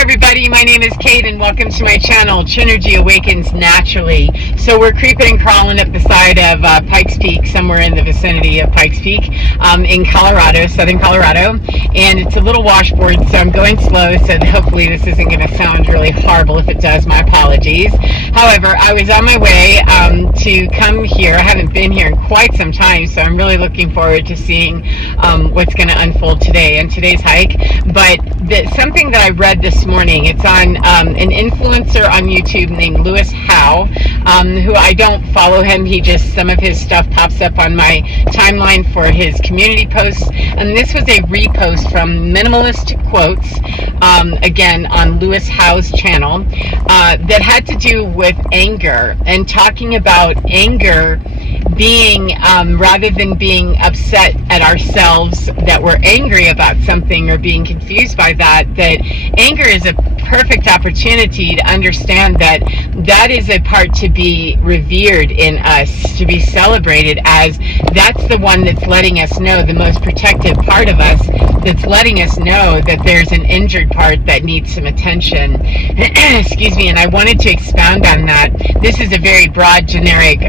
everybody, my name is Kate and welcome to my channel, Chinergy Awakens Naturally. So we're creeping and crawling up the side of Pikes Peak, somewhere in the vicinity of Pikes Peak in Colorado, southern Colorado. And it's a little washboard, so I'm going slow, so hopefully this isn't going to sound really horrible. If it does, my apologies. However, I was on my way to come here. I haven't been here in quite some time, so I'm really looking forward to seeing what's going to unfold today and today's hike. But something that I read this morning, it's on an influencer on YouTube named Lewis Howes, who I don't follow him. Some of his stuff pops up on my timeline for his community posts, and this was a repost from Minimalist Quotes, again on Lewis Howes' channel, that had to do with anger and talking about anger being, rather than being upset at ourselves that we're angry about something or being confused by that anger is a perfect opportunity to understand that that is a part to be revered in us, to be celebrated, as that's the one that's letting us know, the most protective part of us, that's letting us know that there's an injured part that needs some attention. Excuse me, and I wanted to expound on that. This is a very broad, generic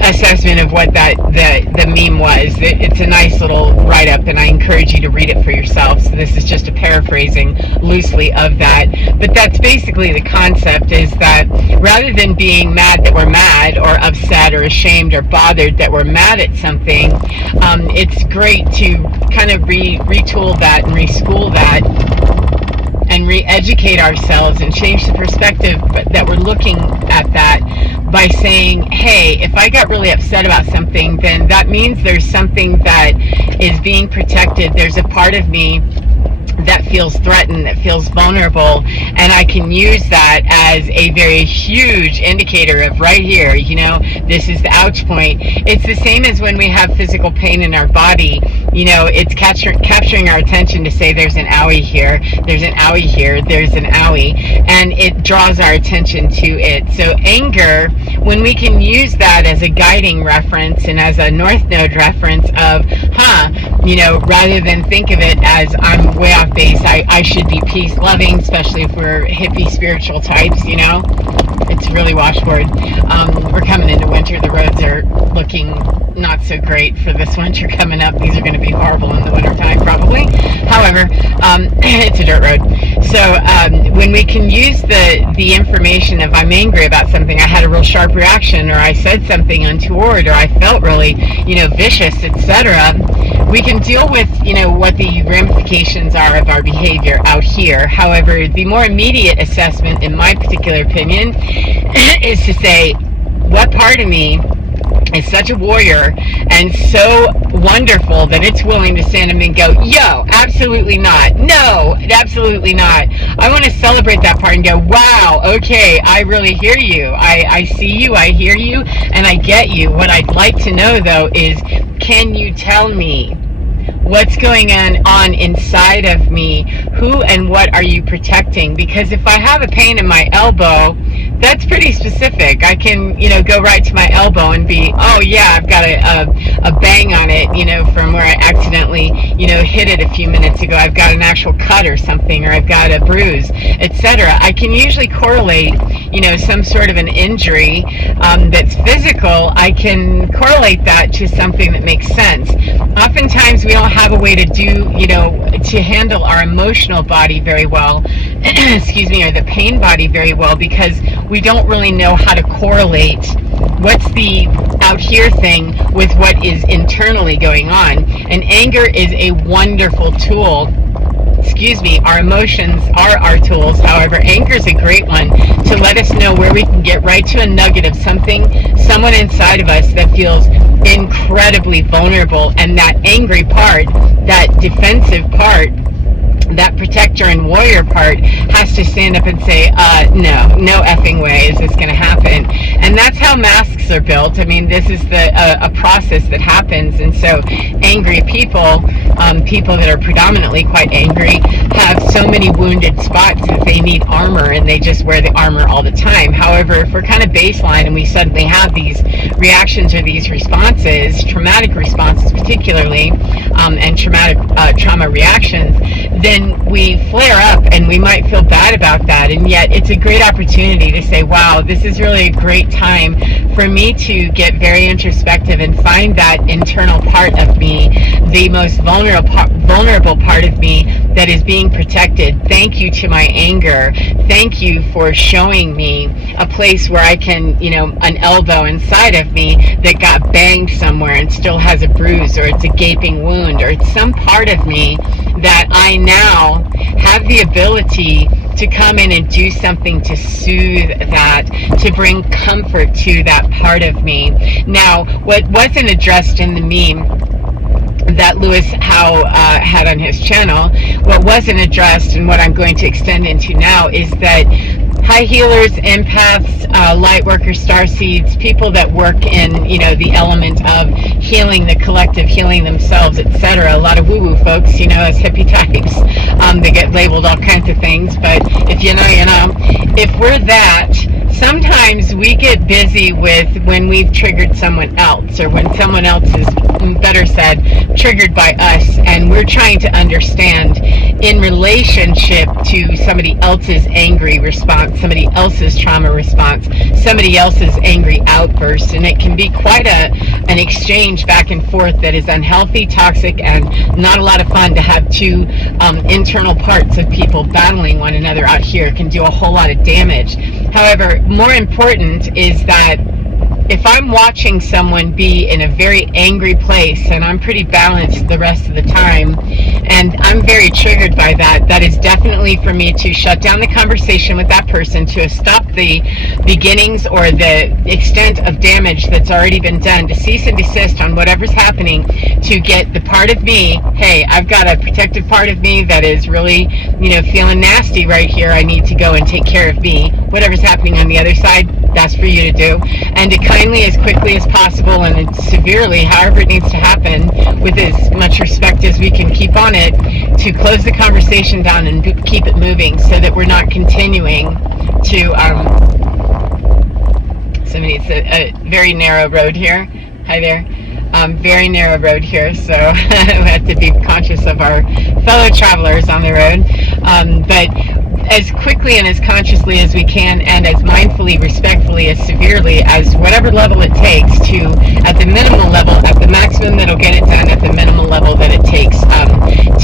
assessment of what the meme was. It's a nice little write-up, and I encourage you to read it for yourself. So this is just a paraphrasing loosely of that. But that's basically the concept, is that rather than being mad that we're mad, or upset or ashamed or bothered that we're mad at something, it's great to kind of retool that and reschool that and re-educate ourselves and change the perspective that we're looking at that, by saying, hey, if I got really upset about something, then that means there's something that is being protected. There's a part of me that feels threatened, that feels vulnerable, and I can use that as a very huge indicator of right here, this is the ouch point. It's the same as when we have physical pain in our body. It's capturing our attention to say there's an owie here, there's an owie here, there's an owie, and it draws our attention to it. So anger, when we can use that as a guiding reference and as a North Node reference of, rather than think of it as I'm way off base, I should be peace-loving, especially if we're hippie spiritual types, It's really washboard. We're coming into winter. The roads are looking not so great for this winter coming up. These are going to be horrible in the winter time, probably. However, it's a dirt road. So when we can use the information of I'm angry about something, I had a real sharp reaction, or I said something untoward, or I felt really, vicious, etc., we can deal with, what the ramifications are of our behavior out here. However, the more immediate assessment, in my particular opinion, is to say, what part of me is such a warrior and so wonderful that it's willing to stand up and go, yo, absolutely not. No, absolutely not. I want to celebrate that part and go, wow, okay, I really hear you. I see you, I hear you, and I get you. What I'd like to know, though, is can you tell me what's going on inside of me? Who and what are you protecting? Because if I have a pain in my elbow, that's pretty specific. I can, go right to my elbow and be, oh yeah, I've got a bang on it, from where I accidentally, hit it a few minutes ago. I've got an actual cut or something, or I've got a bruise, etc. I can usually correlate, some sort of an injury that's physical. I can correlate that to something that makes sense. Oftentimes we don't have a way to do, to handle our emotional body very well, excuse me, or the pain body very well, because we don't really know how to correlate what's the out here thing with what is internally going on. And anger is a wonderful tool. Excuse me, our emotions are our tools. However, anger is a great one to let us know where we can get right to a nugget of someone inside of us that feels incredibly vulnerable, and that angry part, that defensive part, that protector and warrior part has to stand up and say, no effing way is this going to happen. And that's how masks are built. I mean, this is a process that happens. And so angry people, people that are predominantly quite angry, have so many wounded spots that they need armor, and they just wear the armor all the time. However, if we're kind of baseline and we suddenly have these reactions or these responses, traumatic responses particularly, and trauma reactions, then we flare up and we might feel bad about that. And yet it's a great opportunity to say, wow, this is really a great time for me to get very introspective and find that internal part of me, the most vulnerable part of me that is being protected. Thank you to my anger. Thank you for showing me a place where I can, an elbow inside of me that got banged somewhere and still has a bruise, or it's a gaping wound, or it's some part of me that I now have the ability to come in and do something to soothe that, to bring comfort to that part of me. Now, what wasn't addressed in the meme that Lewis Howe had on his channel, what wasn't addressed and what I'm going to extend into now is that high healers, empaths, light workers, starseeds, people that work in, the element of healing the collective, healing themselves, etc. A lot of woo-woo folks, as hippie types, they get labeled all kinds of things, but if you know, you know. If we're that, sometimes we get busy with when we've triggered someone else, or when someone else is, better said, triggered by us, and we're trying to understand in relationship to somebody else's angry response, somebody else's trauma response, somebody else's angry outburst, and it can be quite an exchange back and forth that is unhealthy, toxic, and not a lot of fun to have two internal parts of people battling one another out here. It can do a whole lot of damage. However, more important is that if I'm watching someone be in a very angry place and I'm pretty balanced the rest of the time, and I'm very triggered by that, that is definitely for me to shut down the conversation with that person, to stop the beginnings or the extent of damage that's already been done, to cease and desist on whatever's happening, to get the part of me, hey, I've got a protective part of me that is really, feeling nasty right here. I need to go and take care of me. Whatever's happening on the other side, that's for you to do. And to kindly, as quickly as possible, and severely, however it needs to happen, with as much respect as we can keep on it, to close the conversation down and keep it moving, so that we're not continuing to, it's a very narrow road here. Hi there. Very narrow road here, so we have to be conscious of our fellow travelers on the road. But as quickly and as consciously as we can, and as mindfully, respectfully, as severely, as whatever level it takes, to, at the minimal level, at the maximum that'll get it done, at the minimal level that it takes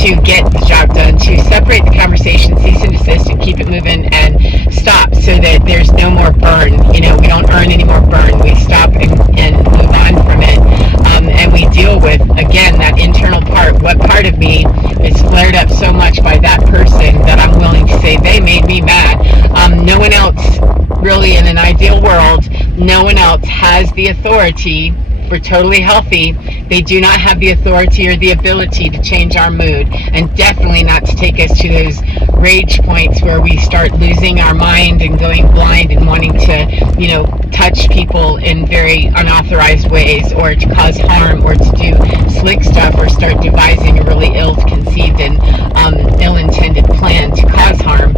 to get the job done, to separate the conversation, cease and desist, and keep it moving, and stop, so that there's no more burn. We don't earn any more burn. We stop and move on from it. And we deal with, again, that internal part. What part of me is flared up so much by that person that I'm willing to say they made me mad. No one else, really, in an ideal world, no one else has the authority. We're totally healthy. They do not have the authority or the ability to change our mood, and definitely not to take us to those rage points where we start losing our mind and going blind and wanting to, touch people in very unauthorized ways, or to cause harm, or to do slick stuff, or start devising a really ill-conceived and ill-intended plan to cause harm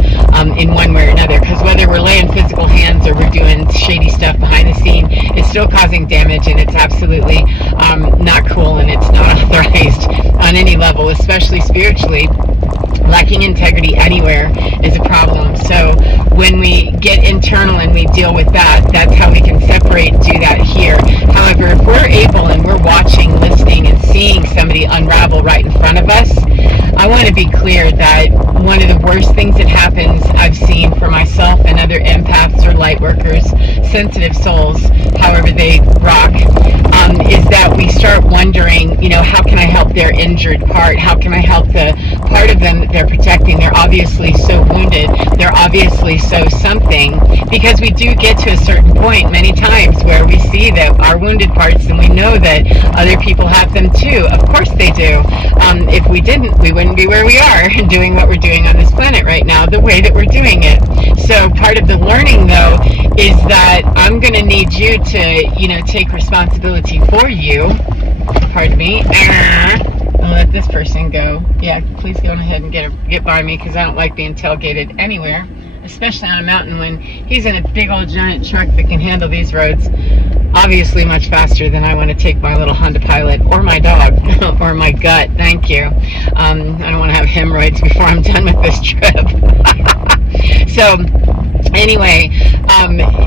in one way or another. Because whether we're laying physical hands or we're doing shady stuff behind the scene, it's still causing damage, and it's absolutely not cool, and it's not authorized on any level, especially spiritually. Lacking integrity anywhere is a problem. So when we get internal and we deal with that, that's how we can separate and do that here. However, if we're able and we're watching, listening, and seeing somebody unravel right in front of us, I want to be clear that one of the worst things that happens, I've seen for myself and other empaths or light workers, sensitive souls, however they rock, is that we start wondering, how can I help their injured part? How can I help the part of them that they're protecting? They're obviously so wounded. They're obviously so something, because we do get to a certain point many times where we see that our wounded parts, and we know that other people have them too. Of course they do. If we didn't, we wouldn't be where we are doing what we're doing on this planet right now, the way that we're doing it. So part of the learning, though, is that I'm going to need you to, take responsibility for you. Pardon me. I'll let this person go. Yeah, please go ahead and get by me, because I don't like being tailgated anywhere, especially on a mountain when he's in a big old giant truck that can handle these roads obviously much faster than I want to take my little Honda Pilot or my dog or my gut. Thank you. I don't want to have hemorrhoids before I'm done with this trip. So anyway,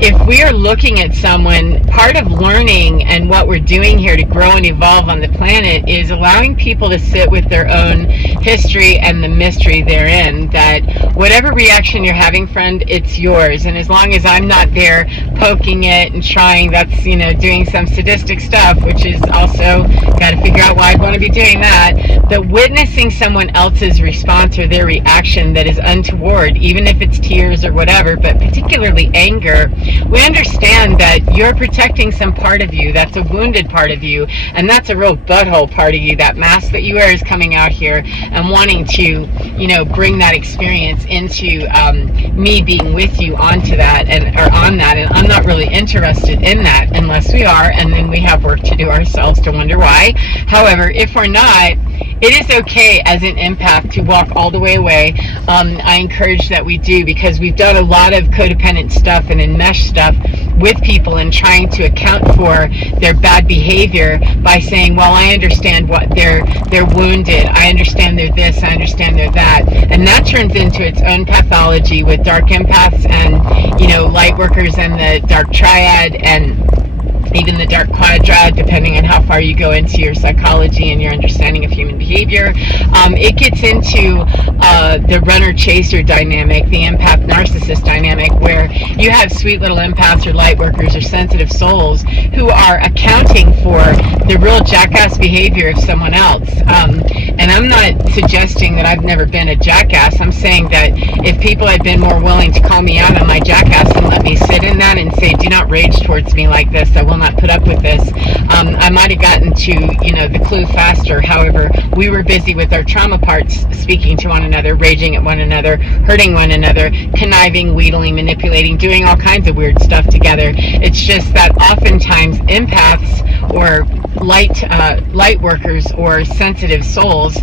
if we are looking at someone, part of learning and what we're doing here to grow and evolve on the planet is allowing people to sit with their own history and the mystery therein, that whatever reaction you're having, friend, it's yours. And as long as I'm not there poking it and trying, that's, doing some sadistic stuff, which is also, got to figure out why I'd want to be doing that. But witnessing someone else's response or their reaction that is untoward, even if it's tears or whatever, but particularly anger, we understand that you're protecting some part of you. That's a wounded part of you, and that's a real butthole part of you. That mask that you wear is coming out here and wanting to, bring that experience into me being with you onto that and I'm not really interested in that unless we are, and then we have work to do ourselves to wonder why. However, if we're not, it is okay as an empath to walk all the way away. I encourage that we do, because we've done a lot of codependent stuff and enmeshed stuff with people and trying to account for their bad behavior by saying, well, I understand what they're wounded, I understand they're this, I understand they're that, and that turns into its own pathology with dark empaths and light workers and the dark triad and even the dark quadrant, depending on how far you go into your psychology and your understanding of human behavior. It gets into the runner-chaser dynamic, the empath-narcissist dynamic, where you have sweet little empaths or light workers or sensitive souls who are accounting for the real jackass behavior of someone else. And I'm not suggesting that I've never been a jackass. I'm saying that if people had been more willing to call me out on my jackass and let me sit in that and say, do not rage towards me like this, I will not put up with this, I might have gotten to the clue faster. However, we were busy with our trauma parts, speaking to one another, raging at one another, hurting one another, conniving, wheedling, manipulating, doing all kinds of weird stuff together. It's just that oftentimes empaths or light workers or sensitive souls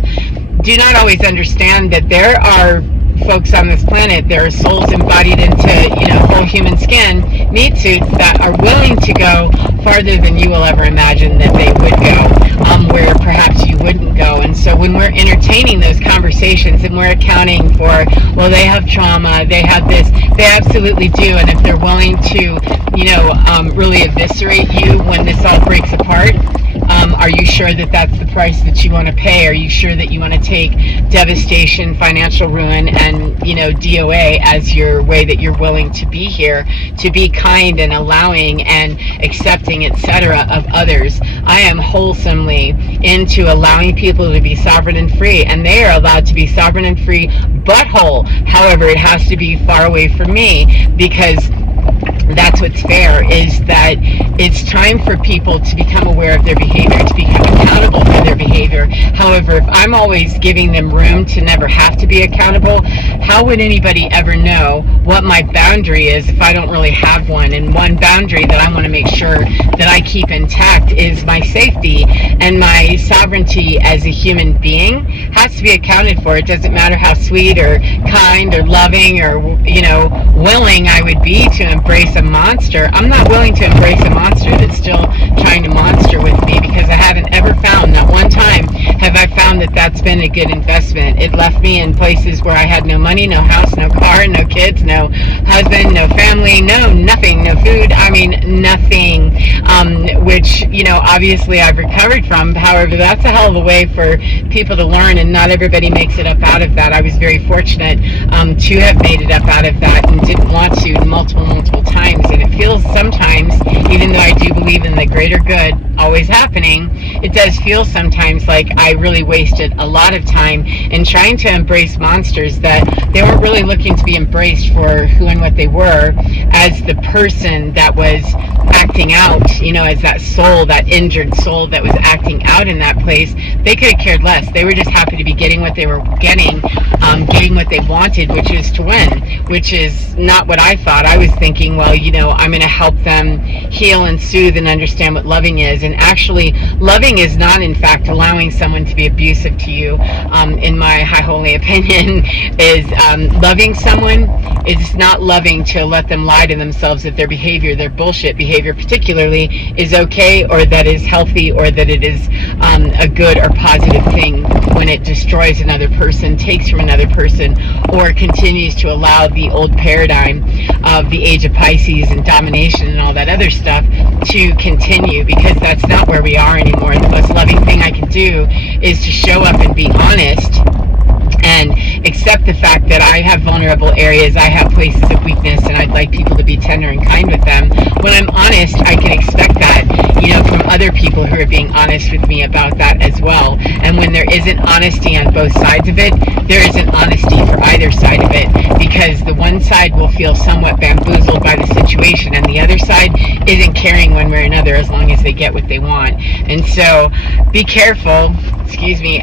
do not always understand that there are folks on this planet, there are souls embodied into whole human skin meat suits that are willing to go farther than you will ever imagine that they would go, where perhaps you wouldn't go. And so when we're entertaining those conversations and we're accounting for, well, they have trauma, they have this, they absolutely do, and if they're willing to really eviscerate you when this all breaks apart, are you sure that that's the price that you want to pay? Are you sure that you want to take devastation, financial ruin, and DOA as your way that you're willing to be here, to be kind and allowing and accepting, etc. of others? I am wholesomely into allowing people to be sovereign and free, and they are allowed to be sovereign and free butthole. However, it has to be far away from me, because that's what's fair, is that it's time for people to become aware of their behavior, to become accountable for their behavior. However, if I'm always giving them room to never have to be accountable, how would anybody ever know what my boundary is if I don't really have one? And one boundary that I want to make sure that I keep intact is my safety, and my sovereignty as a human being has to be accounted for. It doesn't matter how sweet or kind or loving or willing I would be to embrace a monster. I'm not willing to embrace a monster that's still trying to monster with me, because I haven't ever found, not one time have I found that that's been a good investment. It left me in places where I had no money, no house, no car, no kids, no husband, no family, no nothing, no food, nothing, which obviously I've recovered from. However, that's a hell of a way for people to learn, and not everybody makes it up out of that. I was very fortunate to have made it up out of that, and didn't want to multiple times. And it feels sometimes, even though I do believe in the greater good always happening, it does feel sometimes like I really wasted a lot of time in trying to embrace monsters that they weren't really looking to be embraced for who and what they were, as the person that was acting out, as that soul, that injured soul that was acting out in that place. They could have cared less. They were just happy to be getting what they were getting, getting what they wanted, which is to win, which is not what I thought. I was thinking, well, I'm going to help them heal and soothe and understand what loving is. And actually, loving is not, in fact, allowing someone to be abusive to you. In my high holy opinion, is loving someone is not loving to let them lie to themselves that their behavior, their bullshit behavior particularly, is okay, or that is healthy, or that it is a good or positive thing when it destroys another person, takes from another person, or continues to allow the old paradigm of the age of Pisces and domination and all that other stuff to continue, because that's not where we are anymore. The most loving thing I can do is to show up and be honest and accept the fact that I have vulnerable areas, I have places of weakness, and I'd like people to be tender and kind with them. When I'm honest, I can expect that, from other people who are being honest with me about that as well. And when there isn't honesty on both sides of it, there isn't honesty for either side of it, because the one side will feel somewhat bamboozled by the situation, and the other side isn't caring one way or another as long as they get what they want. And so be careful,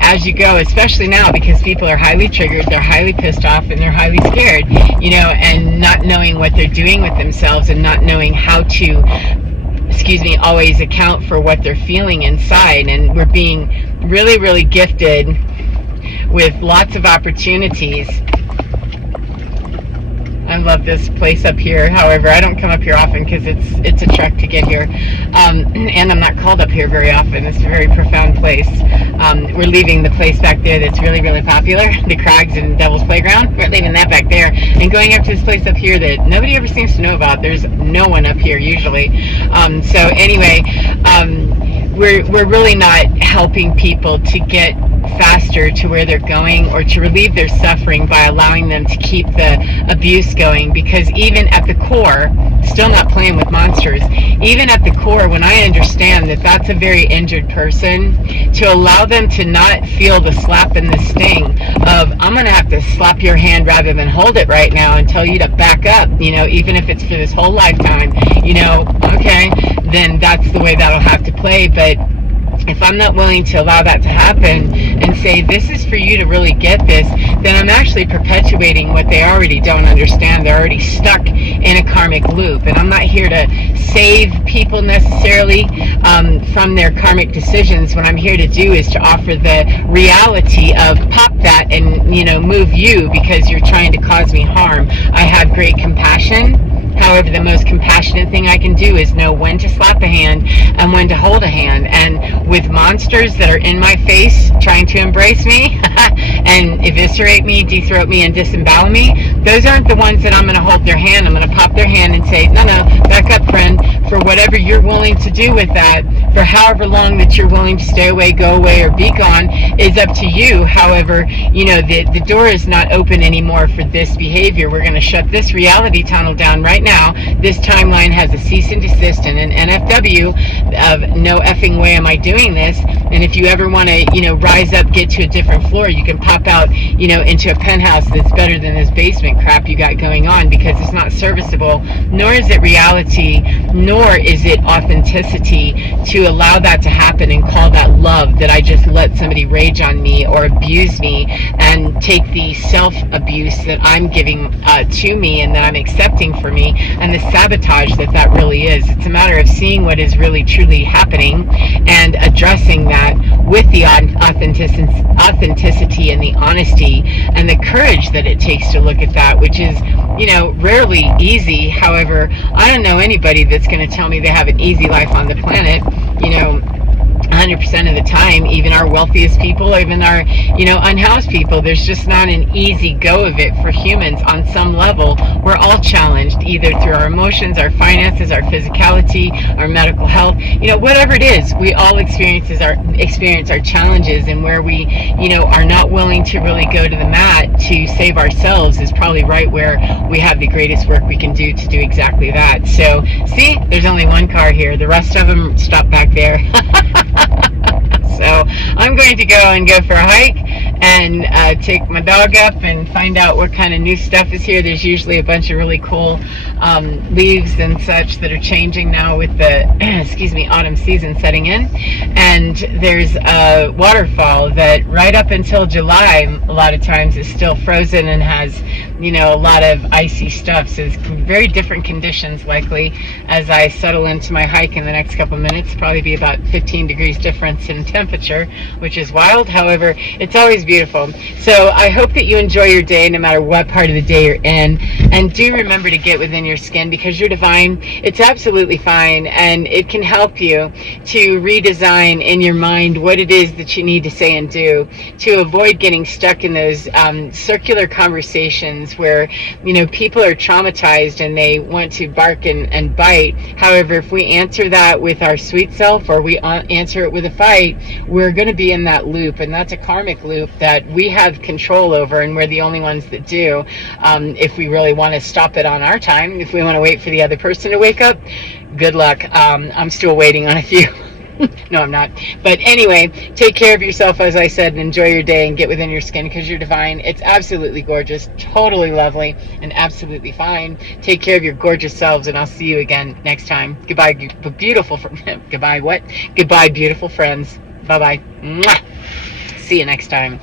as you go, especially now, because people are highly triggered, they're highly pissed off, and they're highly scared, and not knowing what they're doing with themselves, and not knowing how to, always account for what they're feeling inside. And we're being really, really gifted with lots of opportunities. I love this place up here. However, I don't come up here often because it's a trek to get here, and I'm not called up here very often. It's a very profound place. We're leaving the place back there that's really, really popular, the Crags and Devil's Playground. We're leaving that back there and going up to this place up here that nobody ever seems to know about. There's no one up here usually. So anyway, we're really not helping people to get faster to where they're going, or to relieve their suffering by allowing them to keep the abuse going. Because even at the core, still not playing with monsters, even at the core, when I understand that that's a very injured person, to allow them to not feel the slap and the sting of, I'm going to have to slap your hand rather than hold it right now and tell you to back up, even if it's for this whole lifetime, okay, then that's the way that'll have to play. But if I'm not willing to allow that to happen and say, this is for you to really get this, then I'm actually perpetuating what they already don't understand. They're already stuck in a karmic loop. And I'm not here to save people necessarily from their karmic decisions. What I'm here to do is to offer the reality of, pop that and, move you because you're trying to cause me harm. I have great compassion. However, the most compassionate thing I can do is know when to slap a hand and when to hold a hand. And with monsters that are in my face trying to embrace me and eviscerate me, de-throat me, and disembowel me, those aren't the ones that I'm going to hold their hand. I'm going to pop their hand and say, no, back up, friend, for whatever you're willing to do with that, for however long that you're willing to stay away, go away, or be gone, is up to you. However, the door is not open anymore for this behavior. We're going to shut this reality tunnel down right now. This timeline has a cease and desist and an NFW of no effing way am I doing this. And if you ever want to, rise up, get to a different floor, you can pop out, into a penthouse that's better than this basement crap you got going on, because it's not serviceable, nor is it reality, nor is it authenticity to allow that to happen and call that love, that I just let somebody rage on me or abuse me and take the self-abuse that I'm giving to me and that I'm accepting for me, and the sabotage that really is. It's a matter of seeing what is really truly happening and addressing that with the authenticity and the honesty and the courage that it takes to look at that, which is, rarely easy. However, I don't know anybody that's going to tell me they have an easy life on the planet. 100% of the time, even our wealthiest people, even our, unhoused people, there's just not an easy go of it for humans on some level. We're all challenged, either through our emotions, our finances, our physicality, our medical health, whatever it is. We all experience our challenges, and where we, are not willing to really go to the mat to save ourselves is probably right where we have the greatest work we can do to do exactly that. So, see, there's only one car here. The rest of them stop back there. So I'm going to go for a hike and take my dog up and find out what kind of new stuff is here. There's usually a bunch of really cool leaves and such that are changing now with the excuse me, autumn season setting in. And there's a waterfall that right up until July a lot of times is still frozen and has, you know, a lot of icy stuff. So it's very different conditions likely as I settle into my hike in the next couple minutes. Probably be about 15 degrees difference in temperature, which is wild. However, it's always beautiful. So I hope that you enjoy your day no matter what part of the day you're in. And do remember to get within your skin, because you're divine. It's absolutely fine, and it can help you to redesign in your mind what it is that you need to say and do to avoid getting stuck in those circular conversations where, you know, people are traumatized and they want to bark and bite. However, if we answer that with our sweet self, or we answer it with a fight, we're going to be in that loop, and that's a karmic loop that we have control over, and we're the only ones that do. If we really want to stop it on our time, if we want to wait for the other person to wake up, good luck. I'm still waiting on a few. No, I'm not. But anyway, take care of yourself, as I said, and enjoy your day and get within your skin, because you're divine. It's absolutely gorgeous, totally lovely, and absolutely fine. Take care of your gorgeous selves, and I'll see you again next time. Goodbye, beautiful. Goodbye, what? Goodbye, beautiful friends. Bye-bye. Mwah. See you next time.